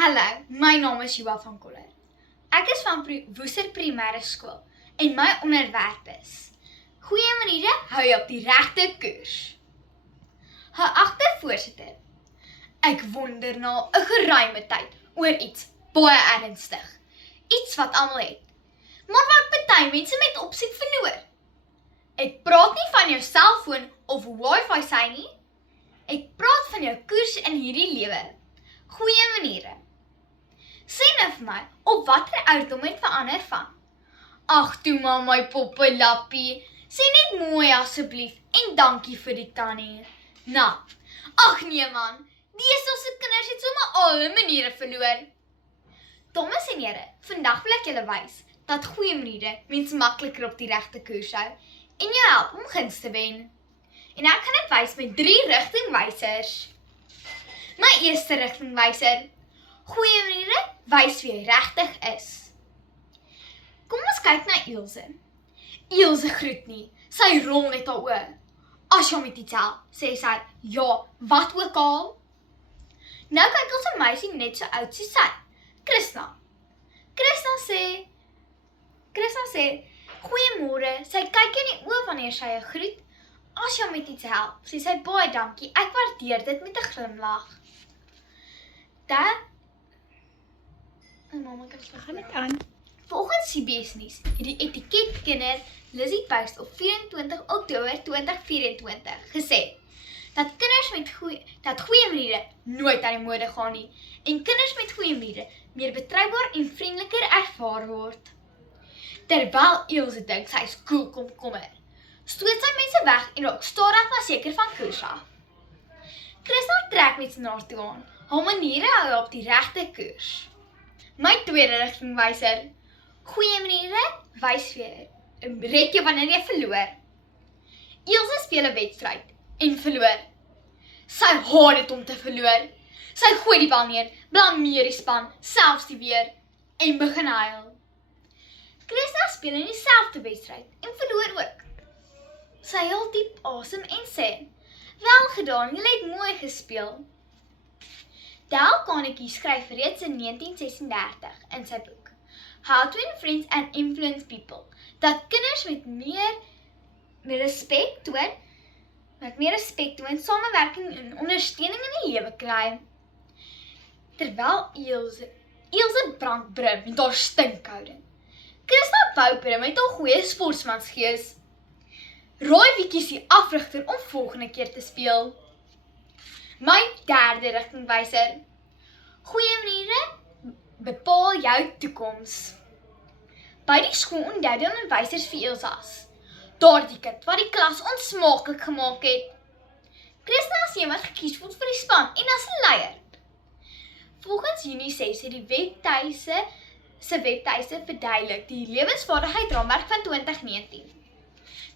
Hallo, my naam is Joa van Koller. Ek is van Woester Primêre Skool en my onderwerp is Goeie maniere hou jy op die regte koers. Geagte voorsitter, ek wonder na 'n geruime tyd oor iets baie ernstig. Iets wat almal het, maar wat party mense met opset verloor. Ek praat nie van jou selfoon of wifi sy nie. Ek praat van jou koers in hierdie lewe. Goeie maniere. Sê nou vir my, op watter ouderdom het verander van? Ag toe maar my poppelappie, sê net mooi asseblief en dankie vir die tannie. Nou, ag nee man, deesdae se kinders het sommer alle maniere verloor. Dames en here, vandag wil ek julle wys dat goeie maniere mense makliker op die regte koers hou en jou help om guns te wen. En ek gaan dit wys met 3 rigtingwysers. My eerste rigtingwyser, goeie maniere wys wie jy regtig is. Kom ons kyk na Ilse. Ilse groet nie, sy rol net haar oë. As jy met iets help, sê sy, ja, wat ook al. Nou kyk ons 'n meisie net so oud soos sy, Krishna. Krishna sê, goeiemôre, sy kyk in die oë wanneer sy jou groet. As jy met iets help, sê sy baie dankie, ek waardeer dit met 'n glimlag. Gaan dit aan? Volgens CBS Nuus het die etiketkenner Lizzie Post op 24 Oktober 2024 gesê dat kinders met goeie maniere nooit aan die mode gaan nie en kinders met goeie maniere meer betroubaar en vriendeliker ervaar word. Terwyl Ilse dink sy is cool komkommer, stoot sy mense weg en raak stadig maar seker van koers af. Krishna trek met sy naart toe aan, haar maniere hou op die regte koers. My tweede rigtingwyser, goeie maniere wys weer, red jy wanneer jy verloor. Ilse speel 'n wedstryd en verloor. Sy haat dit om te verloor. Sy gooi die bal neer, blameer die span, selfs die weer, en begin huil. Krishna speel in dieselfde wedstryd en verloor ook. Sy haal diep asem en sê, wel gedaan, jy het mooi gespeel. Dale Carnegie skryf reeds in 1936 in sy boek How to Influence and Influence People dat kinders met meer respek toon, samewerking en ondersteuning in die lewe kry. Terwyl Ilse brand brim met haar stinkhouding. Krishna Boupere met haar goeie sportsmansgees. Raai wie kies die afrigter om volgende keer te speel? My derde rigtingwyser. Goeie maniere bepaal jou toekoms. By die skool onthou die onderwysers vir Ilse daardie kind wat die klas onsmaaklik gemaak het. Krishna is iemand gekies word vir die span en as 'n leier. Volgens UNICEF het die webtuise verduidelik die lewensvaardigheidsraamwerk van 2019.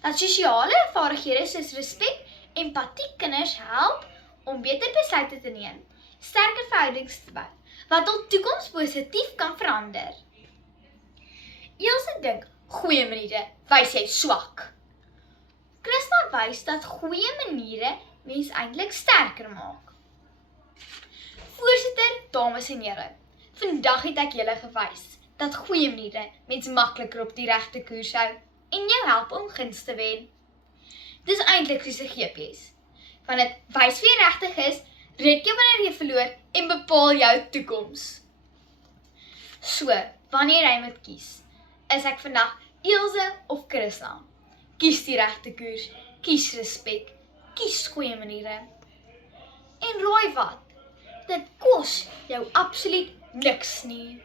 Dat sosiale vaardighede soos respek, empatie kinders help om beter besluite te neem, sterker verhoudings te bou, wat hul toekoms positief kan verander. Ilse dink, goeie maniere wys jy swak. Krishna wys dat goeie maniere mens eintlik sterker maak. Voorsitter, dames en here, vandag het ek julle gewys dat goeie maniere mens makliker op die regte koers hou en jou help om guns te wen. Dis eintlik soos 'n GPS. Want dit wys wie jy regtig is, red jy wanneer jy verloor en bepaal jou toekoms. So, wanneer jy moet kies, is ek vandag Ilse of Krishna. Kies die regte koers, kies respek, kies goeie maniere. En raai wat? Dit kos jou absoluut niks nie.